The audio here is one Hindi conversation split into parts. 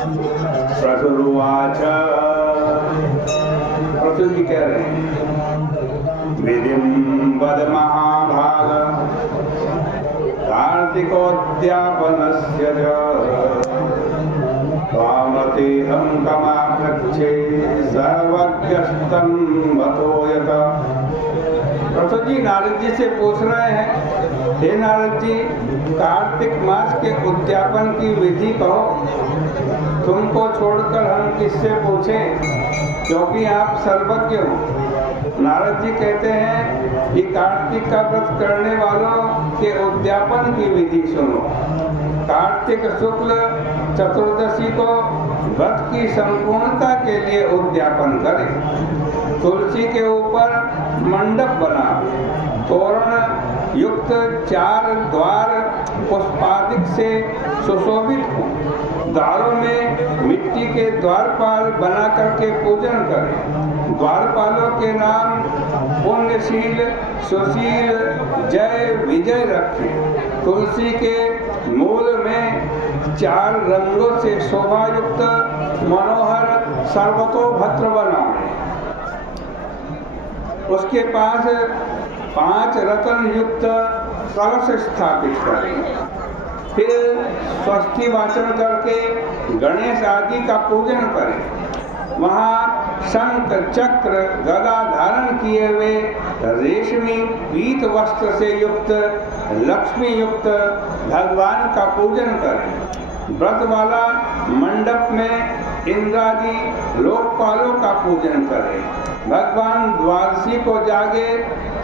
प्रसुरुवाच प्रसुर जी कह रहे हैं विधिं वद महाभाग कार्तिकोद्यापनस्य च त्वामतेऽहं कमाप्रच्छे सर्वज्ञस्तं वतो यत। प्रसुर जी नारद जी से पूछ रहे हैं, हे नारद जी, कार्तिक मास के उद्यापन की विधि कहो। तुमको छोड़कर हम किससे पूछें, क्योंकि आप सर्वज्ञ हो। नारद जी कहते हैं कि कार्तिक का व्रत करने वालों के उद्यापन की विधि सुनो। कार्तिक शुक्ल चतुर्दशी को व्रत की संपूर्णता के लिए उद्यापन करें। तुलसी के ऊपर मंडप बना, तोरण युक्त 4 द्वार पुष्पादिक से सुशोभित हो। द्वारों में मिट्टी के द्वारपाल बना करके पूजन करें। द्वारपालों के नाम पुण्यशील, सुशील, जय, विजय रखें। तुलसी के मूल में 4 रंगों से शोभायुक्त मनोहर सर्वतोभद्र बनाएं। उसके पास 5 रत्न युक्त कलश स्थापित करें। फिर स्वस्ति वाचन करके गणेश आदि का पूजन करें। वहाँ शंख, चक्र, गदा धारण किए हुए रेशमी पीत वस्त्र से युक्त लक्ष्मी युक्त भगवान का पूजन करें। व्रत वाला मंडप में इंद्रादि लोकपालों का पूजन करें। भगवान द्वादशी को जागे,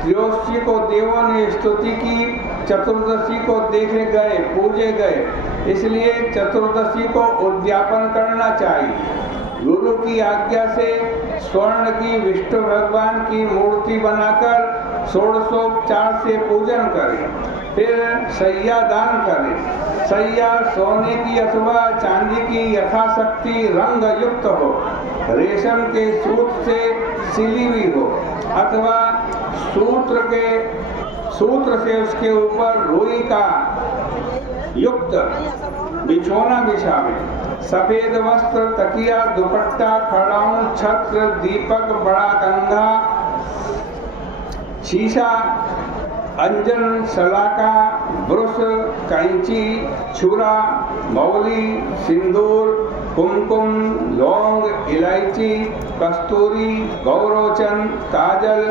त्रयोदशी को देवों ने स्तुति की, चतुर्दशी को देखे गए, पूजे गए, इसलिए चतुर्दशी को उद्यापन करना चाहिए। गुरु की आज्ञा से स्वर्ण की विष्णु भगवान की मूर्ति बनाकर षोडशोपचार से पूजन करें। फिर सैया दान करें। सैया सोने की अथवा चांदी की यथाशक्ति रंग युक्त हो, रेशम के सूत से सिली हुई हो, अथवा सूत्र से उसके ऊपर रुई का युक्त बिछोना बिछावे। सफेद वस्त्र, तकिया, दुपट्टा, खड़ाऊं, छत्र, दीपक, बड़ा कंधा, शीशा, अंजन, सलाका, ब्रुश, कैंची, छुरा, मौली, सिंदूर, कुमकुम, लौंग, इलायची, कस्तूरी, गौरोचन, काजल,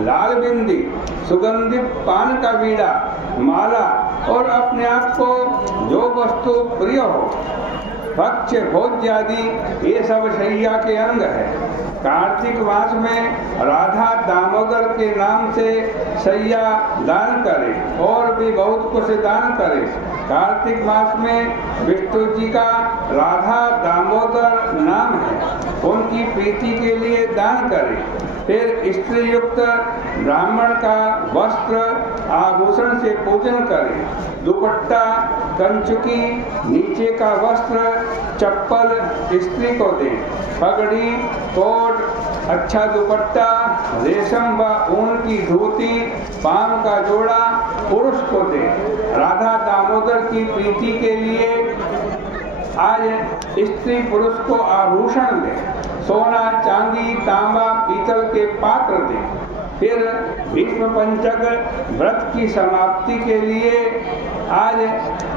लाल बिंदी, सुगंधित पान का बीड़ा, माला और अपने आप को जो वस्तु प्रिय हो, भक्ष्य भोज्य आदि, ये सब शैया के अंग है। कार्तिक मास में राधा दामोदर के नाम से शैया दान करें और भी बहुत कुछ दान करें। कार्तिक मास में विष्णु जी का राधा दामोदर नाम है, उनकी प्रीति के लिए दान करें। फिर स्त्री युक्त ब्राह्मण का वस्त्र आभूषण से पूजन करें। दुपट्टा, कंचुकी, नीचे का वस्त्र, चप्पल स्त्री को दें। पगड़ी, कोट, अच्छा दुपट्टा, रेशम व ऊन की धोती, पाम का जोड़ा पुरुष को दें। राधा दामोदर की प्रीति के लिए आज स्त्री पुरुष को आभूषण दें। सोना, चांदी, तांबा, पीतल के पात्र दें। फिर भीष्म पंचक व्रत की समाप्ति के लिए आज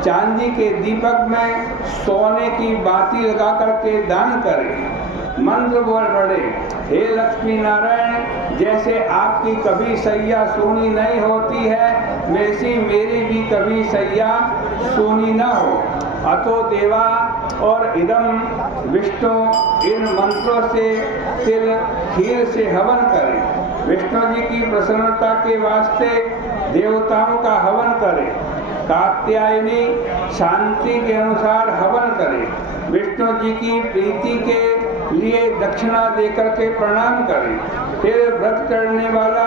चांदी के दीपक में सोने की बाती लगा करके दान करें। मंत्र बोल पड़े, हे लक्ष्मी नारायण, जैसे आपकी कभी सैया सूनी नहीं होती है, वैसी मेरी भी कभी सैया सूनी न हो। अतो देवा और इदम विष्णु, इन मंत्रों से तिल खीर से हवन करें। विष्णु जी की प्रसन्नता के वास्ते देवताओं का हवन करें। कात्यायनी शांति के अनुसार हवन करें। विष्णु जी की प्रीति के लिए दक्षिणा देकर के प्रणाम करें। फिर व्रत करने वाला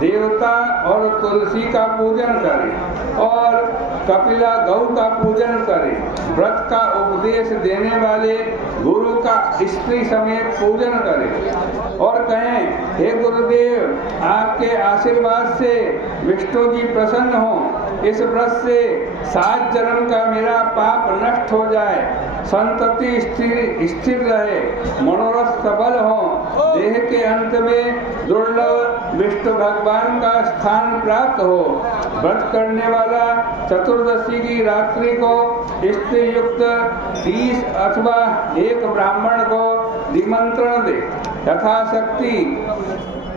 देवता और तुलसी का पूजन करें और कपिला गौ का पूजन करें। व्रत का उपदेश देने वाले गुरु का स्त्री समेत पूजन करें और कहें, हे गुरुदेव, आपके आशीर्वाद से विष्णु जी प्रसन्न हों। इस व्रत से 7 जन्म का मेरा पाप नष्ट हो जाए संतति स्थिर रहे, मनोरथ सफल हो, देह के अंत में दुर्लभ विष्णु भगवान का स्थान प्राप्त हो। व्रत करने वाला चतुर्दशी की रात्रि को स्त्री युक्त 30 अथवा 1 ब्राह्मण को निमंत्रण दे। यथाशक्ति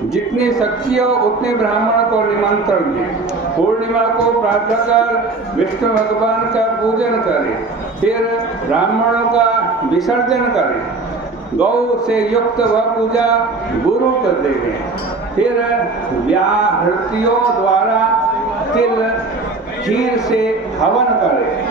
जितनी शक्ति हो उतने ब्राह्मण को निमंत्रण दे। पूर्णिमा को प्रातःकाल विष्णु भगवान का पूजन करे, फिर ब्राह्मणों का विसर्जन करे। गौ से युक्त वह पूजा गुरु कर देंगे। फिर व्याहृतियों द्वारा तिल खीर से हवन करे।